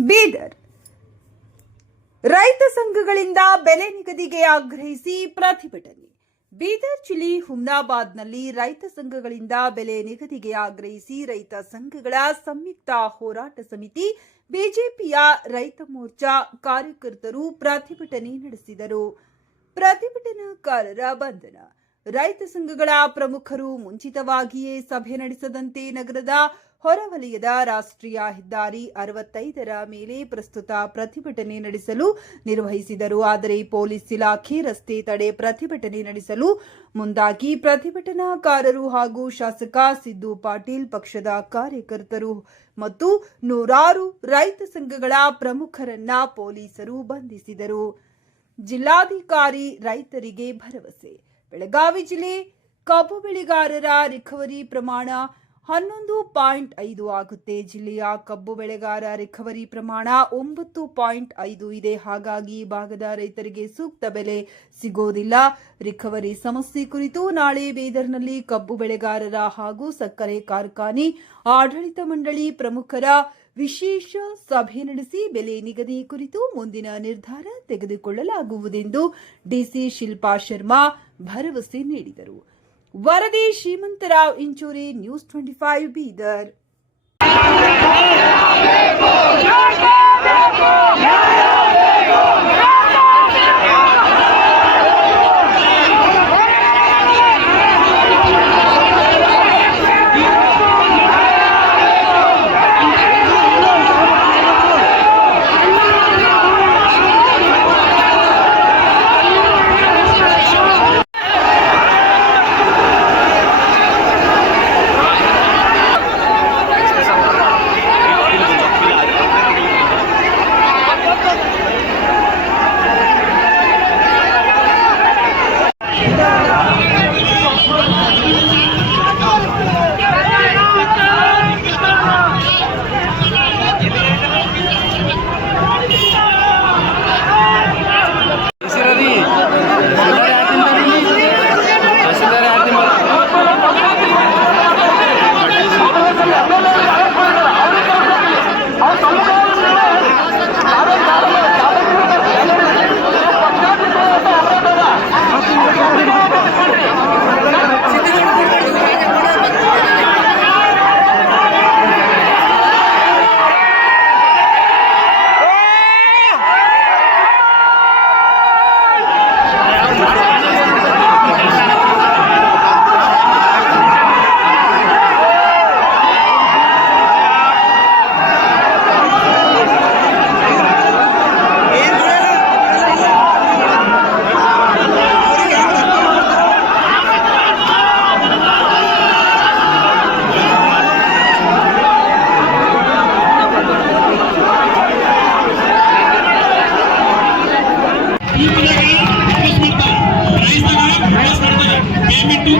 ಬೀದರ್ ರೈತ ಸಂಘಗಳಿಂದ ಬೆಲೆ ನಿಗದಿಗೆ ಆಗ್ರಹಿಸಿ ಪ್ರತಿಭಟನೆ. ಬೀದರ್ ಚಿಲಿ ಹುಮ್ನಾಬಾದ್ನಲ್ಲಿ ರೈತ ಸಂಘಗಳಿಂದ ಬೆಲೆ ನಿಗದಿಗೆ ಆಗ್ರಹಿಸಿ ರೈತ ಸಂಘಗಳ ಸಂಯುಕ್ತ ಹೋರಾಟ ಸಮಿತಿ, ಬಿಜೆಪಿಯ ರೈತ ಮೋರ್ಚಾ ಕಾರ್ಯಕರ್ತರು ಪ್ರತಿಭಟನೆ ನಡೆಸಿದರು. ಪ್ರತಿಭಟನಾಕಾರರ ಬಂಧನ. ರೈತ ಸಂಘಗಳ ಪ್ರಮುಖರು ಮುಂಚಿತವಾಗಿಯೇ ಸಭೆ ನಡೆಸದಂತೆ ನಗರದ ಹೊರವಲಯದ ರಾಷ್ಟ್ರೀಯ ಹೆದ್ದಾರಿ ಅರವತ್ತೈದರ ಮೇಲೆ ಪ್ರಸ್ತುತ ಪ್ರತಿಭಟನೆ ನಡೆಸಲು ನಿರ್ವಹಿಸಿದರು. ಆದರೆ ಪೊಲೀಸ್ ಇಲಾಖೆ ರಸ್ತೆ ತಡೆ ಪ್ರತಿಭಟನೆ ನಡೆಸಲು ಮುಂದಾಗಿ ಪ್ರತಿಭಟನಾಕಾರರು ಹಾಗೂ ಶಾಸಕ ಸಿದ್ದು ಪಾಟೀಲ್ ಪಕ್ಷದ ಕಾರ್ಯಕರ್ತರು ಮತ್ತು ನೂರಾರು ರೈತ ಸಂಘಗಳ ಪ್ರಮುಖರನ್ನ ಪೊಲೀಸರು ಬಂಧಿಸಿದರು. ಜಿಲ್ಲಾಧಿಕಾರಿ ರೈತರಿಗೆ ಭರವಸೆ. ಬೆಳಗಾವಿ ಜಿಲ್ಲೆ ಕಬ್ಬು ಬೆಳೆಗಾರರ ರಿಕವರಿ ಪ್ರಮಾಣ ಹನ್ನೊಂದು ಪಾಯಿಂಟ್ ಐದು ಆಗುತ್ತೆ. ಜಿಲ್ಲೆಯ ಕಬ್ಬು ಬೆಳೆಗಾರ ರಿಕವರಿ ಪ್ರಮಾಣ ಒಂಬತ್ತು ಪಾಯಿಂಟ್ ಐದು ಇದೆ. ಹಾಗಾಗಿ ಈ ಭಾಗದ ರೈತರಿಗೆ ಸೂಕ್ತ ಬೆಲೆ ಸಿಗೋದಿಲ್ಲ. ರಿಕವರಿ ಸಮಸ್ಯೆ ಕುರಿತು ನಾಳೆ ಬೀದರ್ನಲ್ಲಿ ಕಬ್ಬು ಬೆಳೆಗಾರರ ಹಾಗೂ ಸಕ್ಕರೆ ಕಾರ್ಖಾನೆ, ಆಡಳಿತ ಮಂಡಳಿ ಪ್ರಮುಖರ ವಿಶೇಷ ಸಭೆ ನಡೆಸಿ ಬೆಲೆ ನಿಗದಿ ಕುರಿತು ಮುಂದಿನ ನಿರ್ಧಾರ ತೆಗೆದುಕೊಳ್ಳಲಾಗುವುದೆಂದು ಡಿಸಿ ಶಿಲ್ಪಾ ಶರ್ಮಾ ಭರವಸೆ ನೀಡಿದರು. ವರದಿ Shrimantrao Inchuri news twenty five Bidar. Y mi tú,